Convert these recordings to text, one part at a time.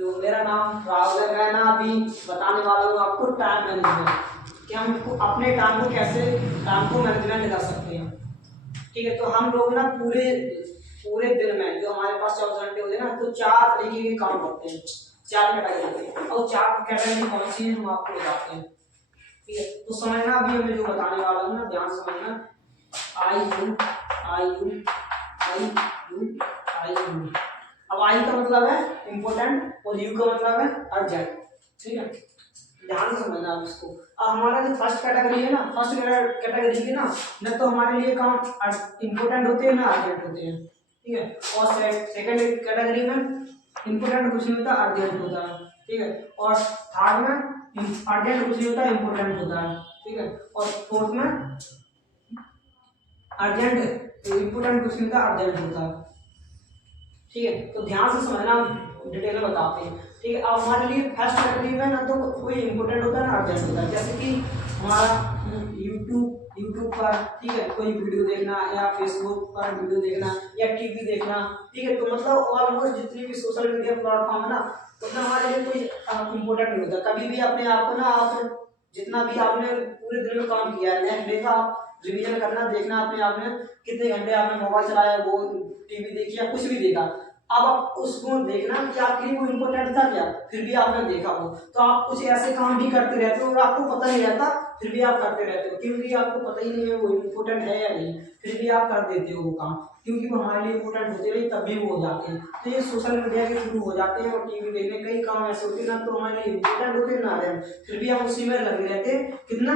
तो मेरा नाम राहुल है। मैं ना अभी बताने वाला हूँ आपको टाइम मैनेजमेंट, कि हम अपने टाइम को कैसे मैनेजमेंट कर सकते हैं। ठीक है, तो हम लोग ना पूरे पूरे दिन में जो हमारे पास 24 घंटे होते हैं ना, तो 4 तरीके के काम करते हैं, 4 कैटेगरी के। और 4 कैटेगरी कौन सी है हम आपको बताते हैं। ठीक है, तो समझना अभी मैं जो बताने वाला हूँ ना, ध्यान समझना। I U I U I U I U. अब आई का मतलब है इम्पोर्टेंट और यू का मतलब है अर्जेंट। ठीक है, ध्यान से समझना आप इसको। अब हमारा जो फर्स्ट कैटेगरी है ना, फर्स्ट कैटेगरी के ना तो हमारे लिए काम इम्पोर्टेंट होते हैं ना अर्जेंट होते हैं। ठीक है, और सेकंड कैटेगरी में इम्पोर्टेंट कुछ नहीं होता, अर्जेंट होता है। ठीक है, और थर्ड में अर्जेंट कुछ नहीं होता, इम्पोर्टेंट होता है। ठीक है, और फोर्थ में अर्जेंट इम्पोर्टेंट कुछ नहीं होता, अर्जेंट होता है। ठीक है, तो ध्यान से समझना, डिटेल में बताते हैं। ठीक है, अब हमारे लिए फर्स्ट कैटेगरी में ना तो कोई इंपॉर्टेंट होता है ना अर्जेंट होता है। जैसे कि हमारा यूट्यूब पर, ठीक है, कोई वीडियो देखना, या फेसबुक पर वीडियो देखना, या टीवी देखना। ठीक है, तो मतलब ऑलमोस्ट जितनी भी सोशल मीडिया प्लेटफॉर्म है ना, उतना हमारे लिए कोई इंपॉर्टेंट नहीं होता। कभी भी अपने आप को ना, आप जितना भी आपने पूरे दिन में काम किया है, नेक्स्ट डे का आप रिवीजन करना, देखना अपने आप में कितने घंटे आपने मोबाइल चलाया, वो टीवी देखी या कुछ भी देखा। अब आप उसको देखना कि आपके लिए वो इम्पोर्टेंट था क्या, फिर भी आपने देखा वो, तो आप कुछ ऐसे काम भी करते रहते हो और आपको पता नहीं रहता, फिर भी आप करते रहते हो, क्योंकि आपको पता ही नहीं है वो इम्पोर्टेंट है या नहीं, फिर भी आप कर देते हो वो काम, क्योंकि वो हमारे लिए इम्पोर्टेंट होते नहीं, तब भी वो हो जाते हैं। तो ये सोशल मीडिया के थ्रू हो जाते हैं, और टीवी देखने कई काम ऐसे होते हैं ना, तो हमारे लिए इम्पोर्टेंट होते हैं ना रहे, फिर भी हम उसी में लगे रहते हैं। कितना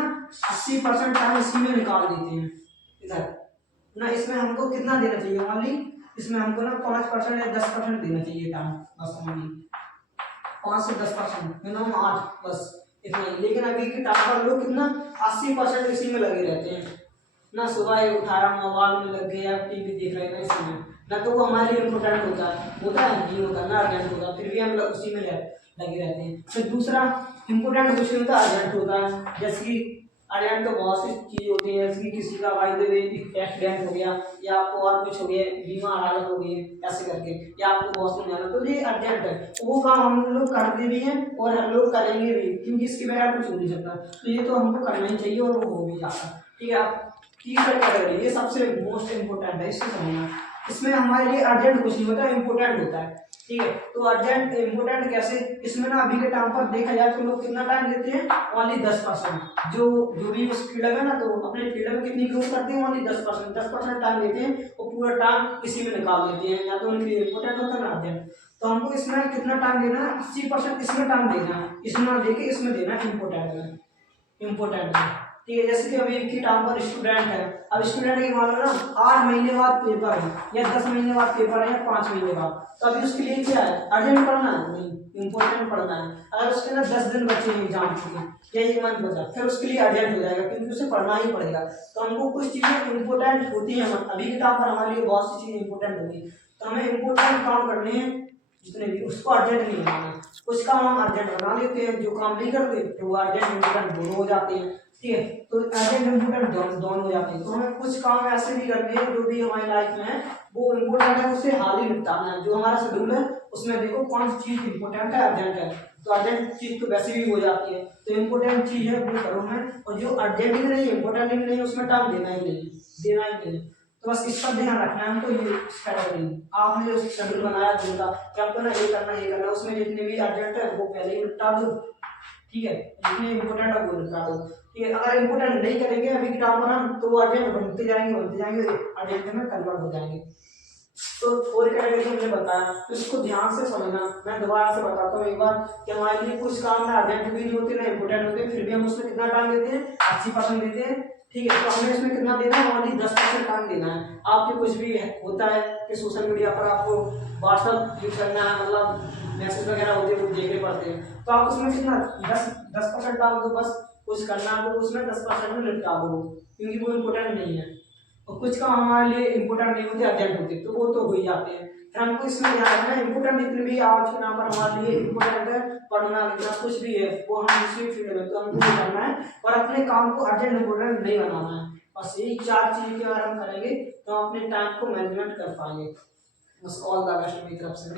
80% टाइम इसी में निकाल देते हैं इधर ना। इसमें हमको कितना देना चाहिए, ओनली इसमें हमको ना 5% या 10% देना चाहिए टाइम, बस ओनली 5 से 10%, मिनिमम 8, बस इतना ही। लेकिन अभी के टाइम पर लोग कितना 80% इसी में लगे रहते हैं ना। सुबह उठाया, मोबाइल में लग गए या टीवी देख रहे हैं, इसी में ना तो वो हमारे लिए इम्पोर्टेंट होता है नहीं होता ना, अर्जेंट होता, फिर भी हम उसी में लगे रहते हैं। फिर दूसरा इम्पोर्टेंट क्वेश्चन होता है, अर्जेंट होता है। जैसे कि अर्जेंट तो बहुत सी चीज होती है, जैसे कि किसी का बाय द वे एक्सीडेंट हो गया, या आपको और कुछ हो गया, बीमा हालत हो गई ऐसे करके, या आपको वॉशरूम जाना, तो ये अर्जेंट है। वो काम हम लोग करते भी हैं और हम लोग करेंगे भी, क्योंकि इसके बगैर कुछ हो नहीं सकता, तो ये तो हमको करना ही चाहिए और वो हो भी जाता है। ठीक है, आप तीसरा कैटेगरी, ये सबसे मोस्ट इम्पोर्टेंट है, इसको समझना। इसमें हमारे लिए अर्जेंट कुछ नहीं होता, इम्पोर्टेंट होता है। ठीक है, तो अर्जेंट इम्पोर्टेंट कैसे, इसमें ना अभी के टाइम पर देखा जाए तो लोग कितना टाइम देते हैं, ओनली 10%। जो भी उस फील्ड में ना, तो अपने फील्ड में कितनी ग्रोथ करते हैं, ओनली 10% टाइम देते हैं, और पूरा टाइम इसी में निकाल देते हैं, या तो उनके लिए इम्पोर्टेंट होता है ना अर्जेंट। तो हमको इसमें कितना टाइम देना है, 80% इसमें टाइम देना है, इसमें देके इसमें देना है इम्पोर्टेंट है। ठीक है, जैसे कि अभी की टाइम पर स्टूडेंट है, अब स्टूडेंट के मान लो ना 8 महीने बाद पेपर है, या 10 महीने बाद पेपर है, या 5 महीने बाद, तो अभी उसके लिए क्या है, अर्जेंट पढ़ना है नहीं, इम्पोर्टेंट पढ़ना है। अगर उसके ना 10 दिन बचे हैं एग्जाम के, या 1 मंथ बचा, फिर उसके लिए अर्जेंट हो जाएगा, क्योंकि उसे पढ़ना ही पड़ेगा। तो हमको कुछ चीजें इंपॉर्टेंट होती हैं, अभी के टाइम पर हमारे लिए बहुत सी चीजें इंपॉर्टेंट होगी, तो हमें इम्पोर्टेंट काम करने हैं जितने भी, उसको अर्जेंट नहीं बनाना। कुछ काम हम अर्जेंट बना लेते हैं, जो काम नहीं करते तो वो अर्जेंट इम्पोर्टेंट दोनों हो जाते हैं। ठीक है, तो अर्जेंट इम्पोर्टेंट दोनों हो जाते हैं। तो हमें कुछ काम ऐसे भी करने हैं जो भी हमारी लाइफ में है, वो इम्पोर्टेंट है, उसे हाल ही निपटाना है। जो हमारा शेड्यूल है उसमें देखो कौन सी चीज इम्पोर्टेंट है, अर्जेंट है, तो अर्जेंट चीज तो वैसे भी हो जाती है, तो इम्पोर्टेंट चीज है वो करो मैं, और जो अर्जेंट ही नहीं, इम्पोर्टेंट ही नहीं, उसमें टाइम देना ही नहीं। तो बस इस पर ध्यान रखना है हमको। ये कैटेगरी आपने जो शेड्यूल बनाया दिन का, क्या हमको ना ये करना, उसमें जितने भी अर्जेंट है वो पहले ही निपटा दो। ठीक है, जितने इम्पोर्टेंट है वो निपटा दो। ठीक है, अगर इम्पोर्टेंट नहीं करेंगे अभी के टाइम पर हम, तो वो अर्जेंट बनते जाएंगे, अर्जेंट में कन्वर्ट हो जाएंगे। तो 4 कैटेगरी हमने बताया, तो इसको ध्यान से समझना। मैं दोबारा से बताता हूँ एक बार, कि हमारे लिए कुछ काम ना अर्जेंट भी नहीं होते ना इम्पोर्टेंट होते, फिर भी हम उसमें कितना टाइम देते हैं, 80% देते हैं। ठीक है, तो हमें इसमें कितना देना है, ओनली 10% टाइम देना है। आपके कुछ भी होता है कि सोशल मीडिया पर आपको व्हाट्सएप यूज करना है, मतलब मैसेज वगैरह होते हैं वो देखने पड़ते हैं, तो आप उसमें कितना 10% डाल दो, बस कुछ करना है तो उसमें 10% में निपटा दो, क्योंकि वो इम्पोर्टेंट नहीं है। और कुछ काम हमारे लिए इम्पोर्टेंट नहीं होते, अर्जेंट होते, तो वो तो हो ही जाते हैं। फिर हमको इसमें ध्यान रखना है, इम्पोर्टेंट जितने भी आज के नाम पर हमारे लिए इम्पोर्टेंट है, पढ़ना लिखना कुछ भी है, वो हम दूसरी फील्ड में, तो हमको ये करना है, और अपने काम को अर्जेंट इम्पोर्टेंट नहीं बनाना है। बस यही 4 चीज के बारे हम करेंगे, तो हम अपने टाइम को मैनेजमेंट कर पाएंगे। बस ऑल द बेस्ट मेरी तरफ से।